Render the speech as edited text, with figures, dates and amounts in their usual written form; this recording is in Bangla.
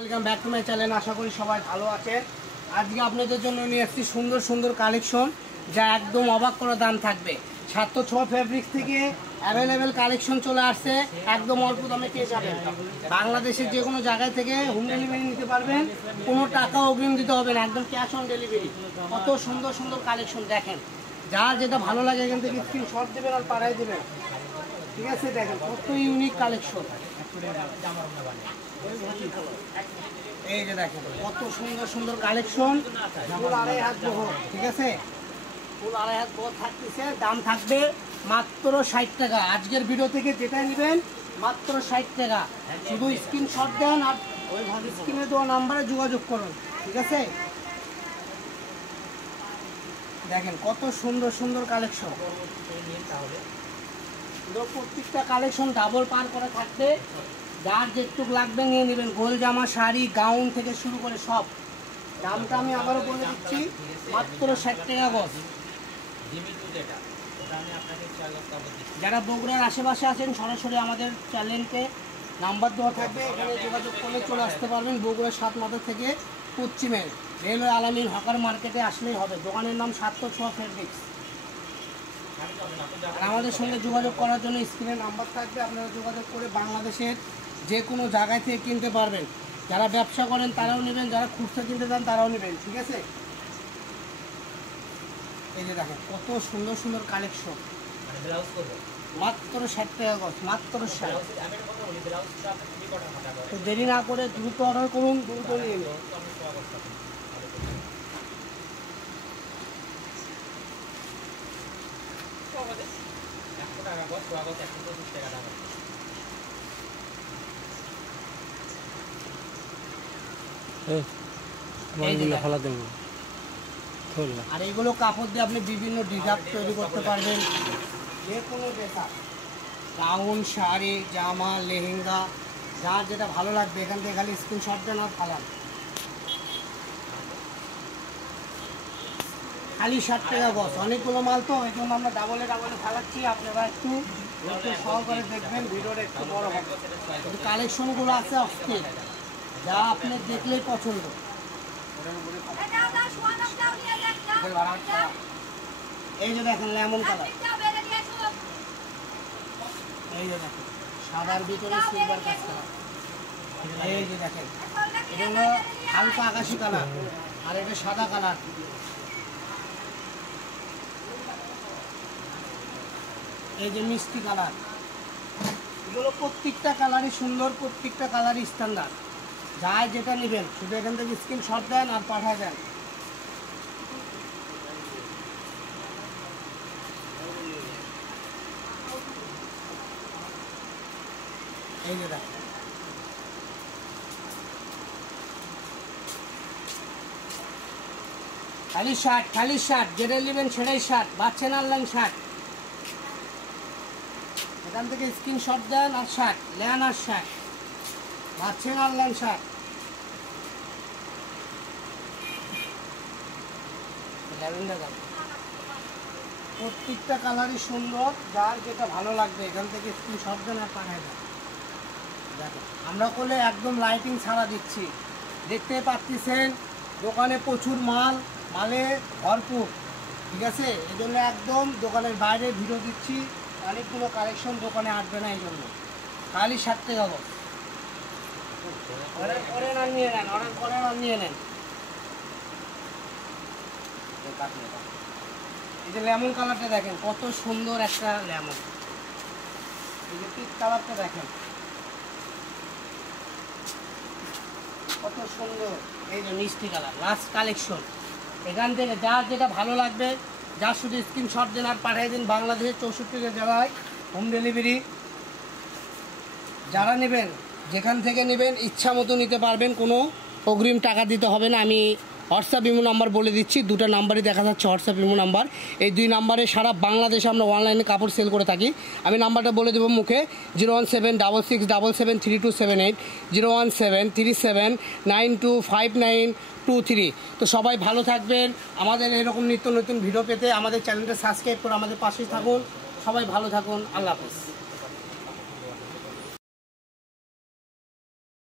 Welcome back to my channel. আশা করি সবাই ভালো আছেন। আজকে আপনাদের জন্য নিয়ে এসেছি সুন্দর সুন্দর কালেকশন, যা একদম অবাক করা দাম থাকবে। 706 ফেব্রিক্স থেকে অ্যাভেলেবেল কালেকশন চলে আসছে, একদম অল্প দামে পেয়ে যাবেন। বাংলাদেশের যে কোনো জায়গায় থেকে হোম ডেলিভারি নিতে পারবেন, কোনো টাকা অগ্রিম দিতে হবে না, একদম ক্যাশ অন ডেলিভারি। কত সুন্দর সুন্দর কালেকশন দেখেন, যার যেটা ভালো লাগে এখান থেকে স্ক্রিনশট দেবেন আর পাঠাই দেবেন। ঠিক আছে, দেখেন কত ইউনিক কালেকশন। এই যে দেখেন কত সুন্দর সুন্দর কালেকশন, ফুল 2.5 হাত বহর। ঠিক আছে, ফুল 2.5 হাত বহর থাকতেছে, দাম থাকবে মাত্র 60 টাকা। আজকের ভিডিও থেকে যেটা নেবেন মাত্র 60 টাকা। শুধু স্ক্রিনশট দেন আর ওই স্ক্রিনে দেওয়া নাম্বারে যোগাযোগ করুন। ঠিক আছে, দেখেন কত সুন্দর সুন্দর কালেকশন। প্রত্যেকটা কালেকশন ডাবল পার করে থাকবে, যার যেটুকু লাগবে নিয়ে নেবেন। গোল জামা, শাড়ি, গাউন থেকে শুরু করে সব। দামটা আমি আবারও বলে দিচ্ছি, মাত্র 60 টাকা গজ। যারা বগুড়ার আশেপাশে আছেন সরাসরি আমাদের চ্যানেলকে নাম্বার দেওয়া থাকবে, এখানে যোগাযোগ করলে চলে আসতে পারবেন। বগুড়া 7 মাথা থেকে পশ্চিমে রেলওয়ে আলামিন হকার মার্কেটে আসলেই হবে। দোকানের নাম 706 ফেব্রিক্স। আর আমাদের সঙ্গে যোগাযোগ করার জন্য স্ক্রিনে নাম্বার থাকবে, আপনারা যোগাযোগ করে বাংলাদেশের যে কোনো জায়গায় থেকে কিনতে পারবেন। যারা ব্যবসা করেন তারাও নেবেন, যারা খুচরা কিনতে চান তারাও নেবেন। ঠিক আছে, এই যে দেখেন কত সুন্দর সুন্দর কালেকশন, মাত্র 60 টাকা গজ, মাত্র 60। তো দেরি না করে দ্রুত অর্ডার করুন, দ্রুত নিয়ে নিন। আর এগুলো কাপড় দিয়ে আপনি বিভিন্ন ডিজাইন তৈরি করতে পারবেন। যে কোনো ড্রেসার, গাউন, শাড়ি, জামা, লেহেঙ্গা, যার যেটা ভালো লাগবে এখান থেকে খালি স্ক্রিনশট দেন আর ফালান। খালি 60 টাকা গজ। অনেকগুলো মাল তো, এই জন্য আমরা ডাবলে ফালাচ্ছি। আপনারা একটু সহকারে দেখবেন, ভিডিওটা একটু বড় হবে। কালেকশনগুলো আছে অস্থির, যা আপনি দেখলেই পছন্দ। এই যে দেখেন লেমন কালার, এই যে দেখেন সাদার ভিতরে সিলভার কাজ করা। এই যে দেখেন এটা হলো হালকা আকাশি কালার, আর এটা সাদা কালার। এই যে মিষ্টি কালার। এগুলো প্রত্যেকটা কালারই সুন্দর, প্রত্যেকটা কালারই স্ট্যান্ডার্ড। যাই যেটা নেবেন শুধু এখান থেকে স্ক্রিনশট দেন আর পাঠিয়ে দেন। এই যে দেখেন খালি শার্ট, খালি শার্ট, যেটা নেবেন সেটাই শার্ট। বাচ্চেন অনলাইন শার্ট, এখান থেকে স্ক্রিনশট দেন আর শার্ট নেন, আর শার্ট বাচ্চেন অনলাইন শার্ট। প্রত্যেকটা কালারই সুন্দর, যার যেটা ভালো লাগবে এখান থেকে স্ক্রিনশট দেন আর পাঠায় দেন। দেখো আমরা করলে একদম লাইটিং ছাড়া দিচ্ছি, দেখতে পাচ্ছেন দোকানে প্রচুর মালে ভরপুর। ঠিক আছে, এই জন্য একদম দোকানের বাইরে ভিডিও দিচ্ছি, অনেকগুলো কালেকশন দোকানে আসবে না, এই জন্য খালি 60 টাকা গজ। অর্ডার করেন আর নিয়ে নেন, অর্ডার করেন আর নিয়ে নেন। এই যে লেমন কালারটা দেখেন কত সুন্দর একটা লেমন। এই যে পিঙ্ক কালারটা দেখেন কত সুন্দর। এই যে মিষ্টি কালার, লাস্ট কালেকশন। এখান থেকে যার যেটা ভালো লাগবে, যার শুধু স্ক্রিনশট দেন আর পাঠিয়ে দিন। বাংলাদেশের 64 জেলায় হোম ডেলিভারি। যারা নেবেন যেখান থেকে নেবেন ইচ্ছা মতো নিতে পারবেন, কোনো অগ্রিম টাকা দিতে হবে না। আমি হোয়াটসঅ্যাপ ইমো নাম্বার বলে দিচ্ছি, দুটো নাম্বারই দেখা যাচ্ছে হোয়াটসঅ্যাপ ইমো নাম্বার। এই দুই নাম্বারে সারা বাংলাদেশে আমরা অনলাইনে কাপড় সেল করে থাকি। আমি নাম্বারটা বলে দেবো মুখে, 01766773278, 01737925923। তো সবাই ভালো থাকবেন। আমাদের এরকম নিত্য নতুন ভিডিও পেতে আমাদের চ্যানেলটা সাবস্ক্রাইব করে আমাদের পাশেই থাকুন। সবাই ভালো থাকুন, আল্লাহ হাফেজ।